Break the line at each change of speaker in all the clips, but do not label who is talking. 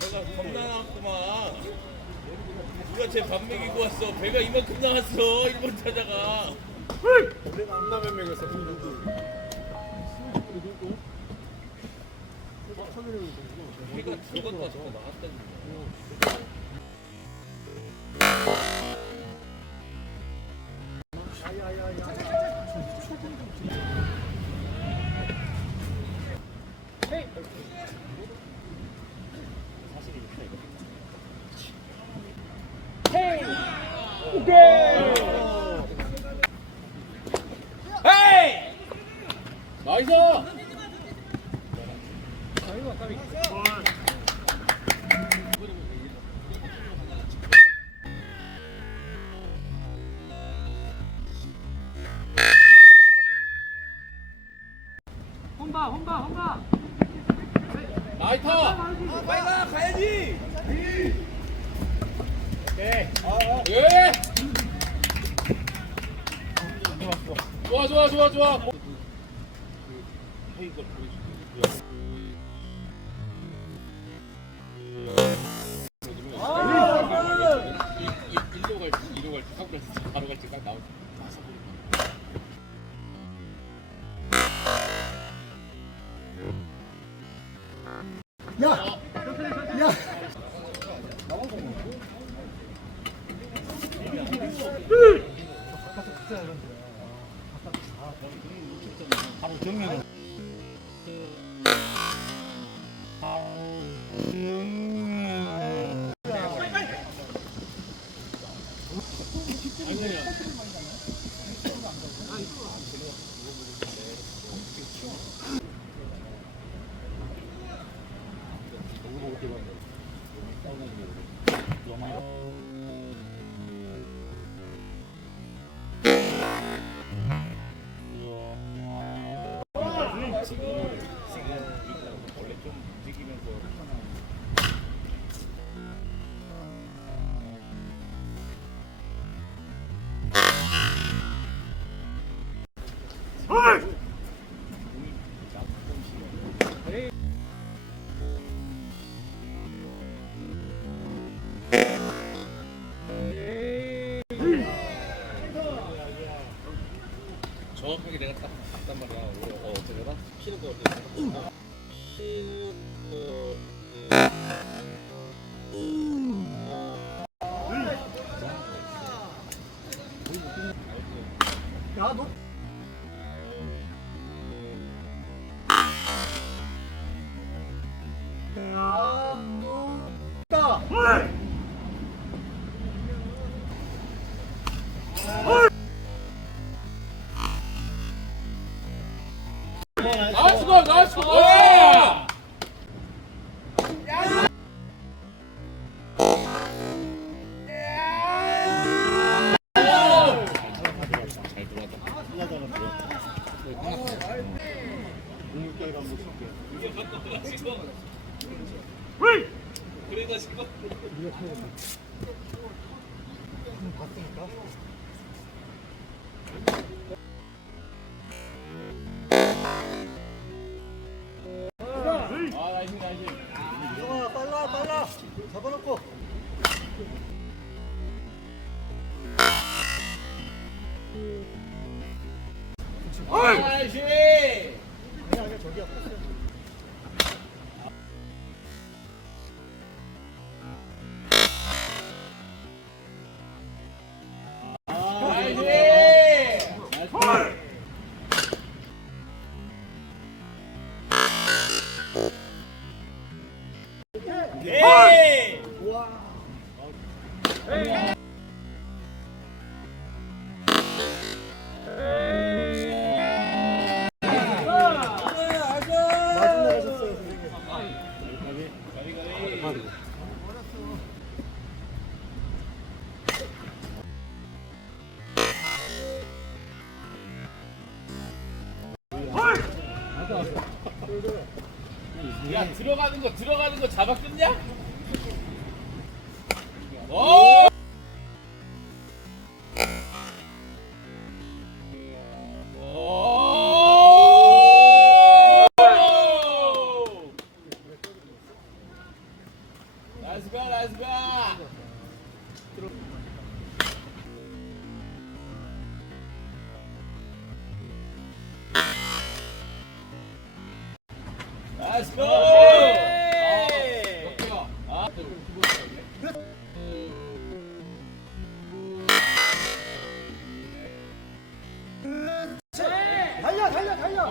배가 겁나 나왔구만. 누가 제밥 먹이고 왔어. 배가 이만큼 나왔어. 일본 타자가.
겁나 몇 명이었어.
배가 들어갔다 저거 나왔다는 거 나이터!
빨리 가 가야지.
예! 좋아 좋아 좋아 좋아. 일로 정확하게 내가 딱 봤단 말이야. 어, 하다? 피는 거 어떻게 어.
야,
나이스 골! 나이스 골!
빨라, 빨라. 잡아놓고.
예!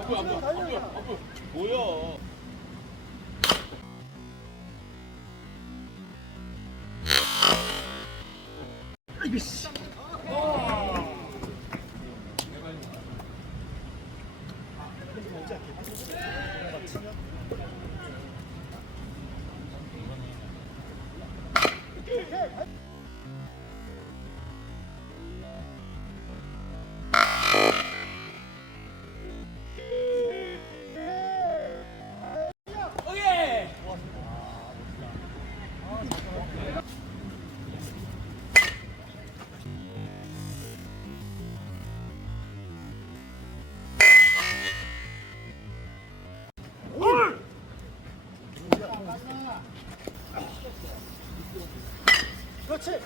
달려 달 그렇지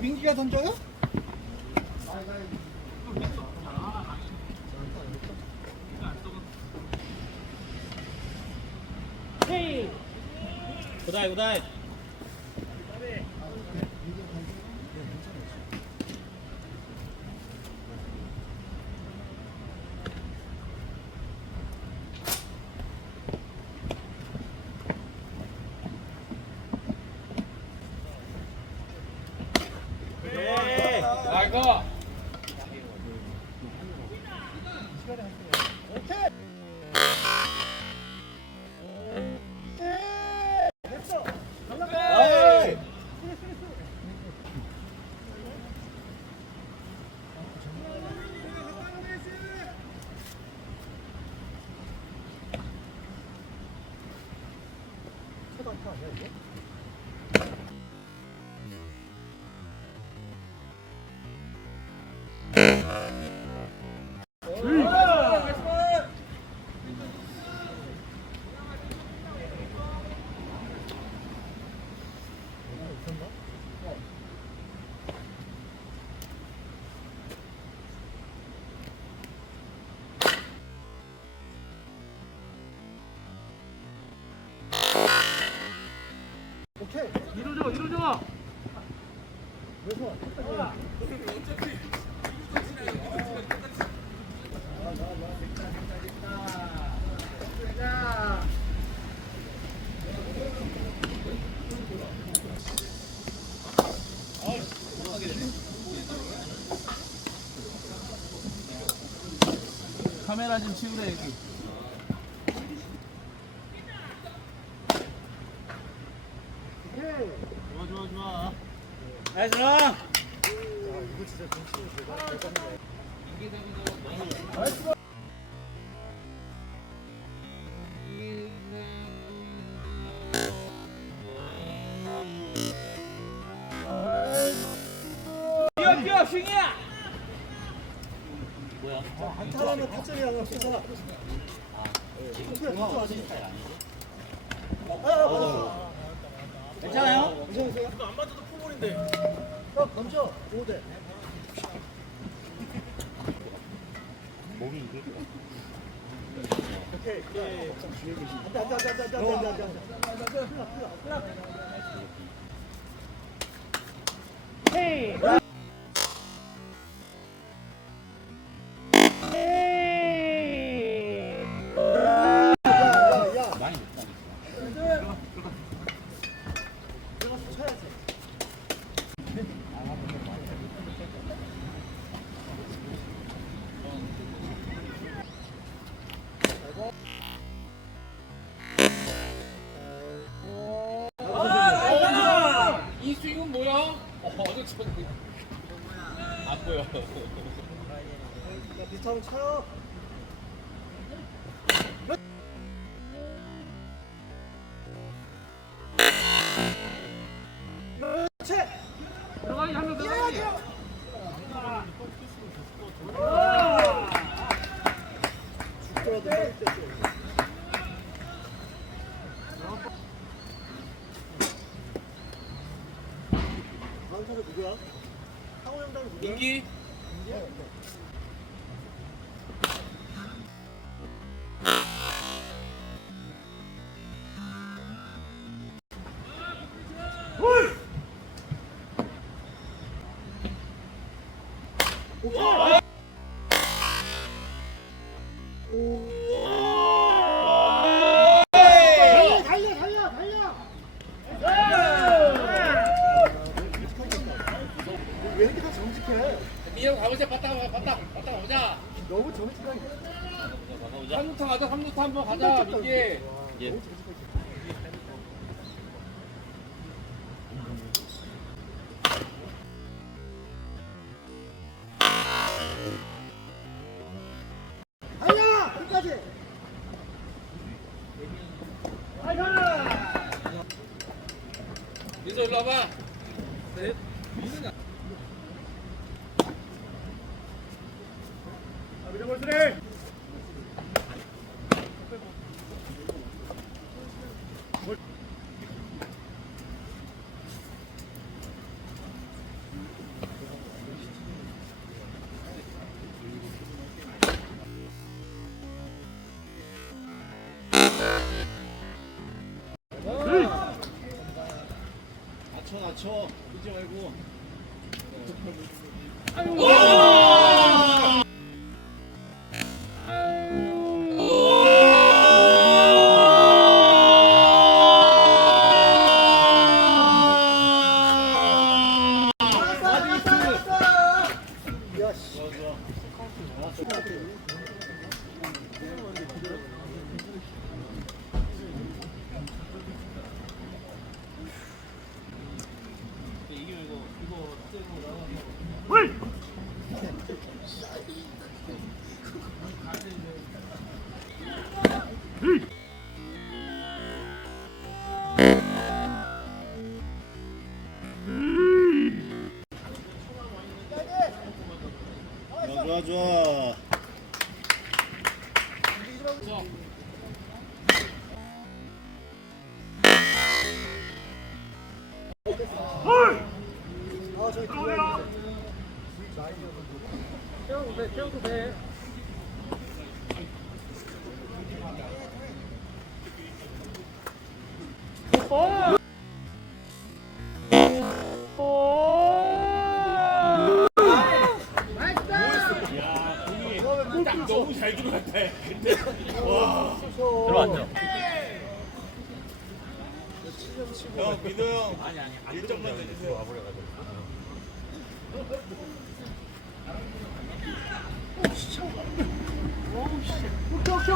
민기가 던져요?
고다이 고다이.
세번타 아니야 이게? 이
뒤로 줘, 뒤로 줘.
그래서
카메라 좀 치우래 여기.
오케이
좋아 좋아 좋아.
제가 대박이네 오케이 오케이 안돼 안돼 안돼 비타운 쳐요
누구야? 상호 형 누구야?
민기? Yeah.
너무 정직하게
3루타 가자 3루타 한번 가자 민기
예.
끝까지!
민서 일로 와봐
낮춰 낮춰 뛰지 말고. 좋아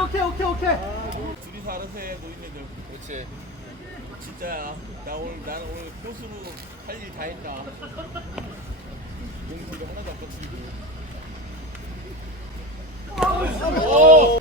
오케이 오케이 오케이
둘이서 알아서 해, 노인네들. 그렇지. 진짜야. 나 오늘, 나는 오늘 코스로 할 일 다 했다. 용서도 하나도 안 거치고. 아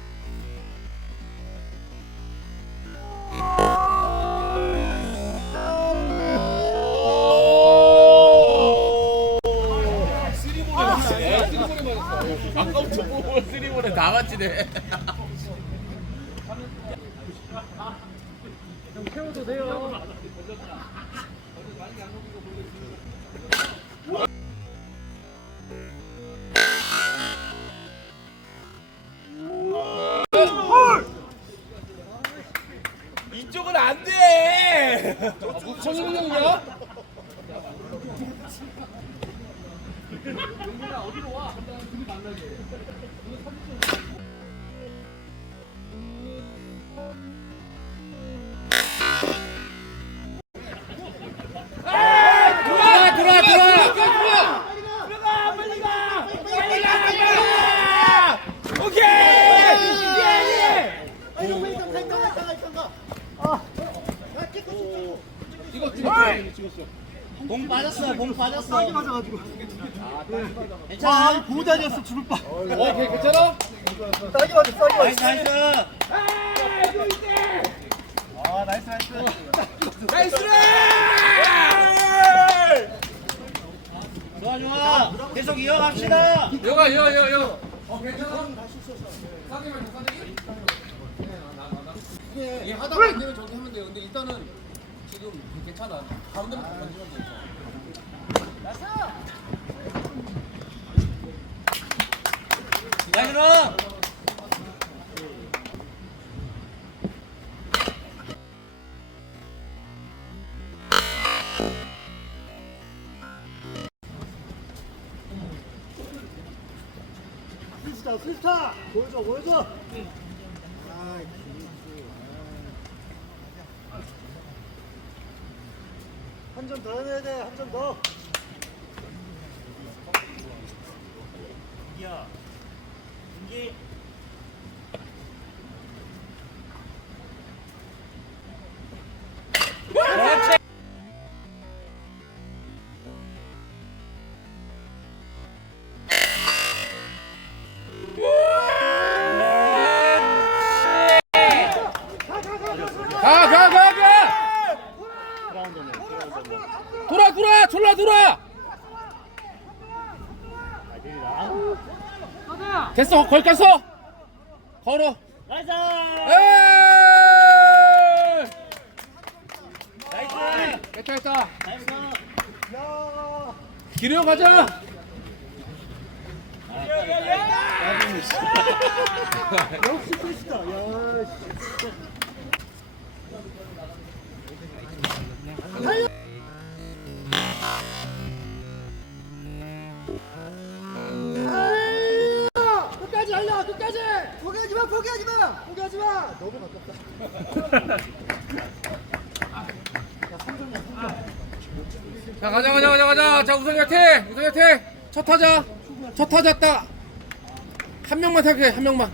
형 태워도 돼요
이쪽은 안 돼!
정인이 형이야?
들어와,
괜찮아.
보고 다녔어 죽을 뻔
어 걔 괜찮아?
딱이 맞아
나이스,
맞아
나이스.
아 나이스 나이스
좋아, 좋아. 계속 이어갑시다.
여가 여 여여
이게 하다가 안 되면 저기 하면 돼요. 근데 일단은 지금 괜찮아. 가운데부터 던지면 돼.
기다리라.
스타 스타 보여줘 보여줘 한점 더 해야 돼 한 점더
이기야.
됐어, 거기까지 서! 걸어.
나이스.
에이!
나이스.
됐다, 됐다.
나이스.
야
기려 가자!
역시 패스다 야 씨.
가자. 자, 우성이 화이팅! 우성이 화이팅! 첫 타자. 첫 타자 딱. 한 명만 타게, 한 명만.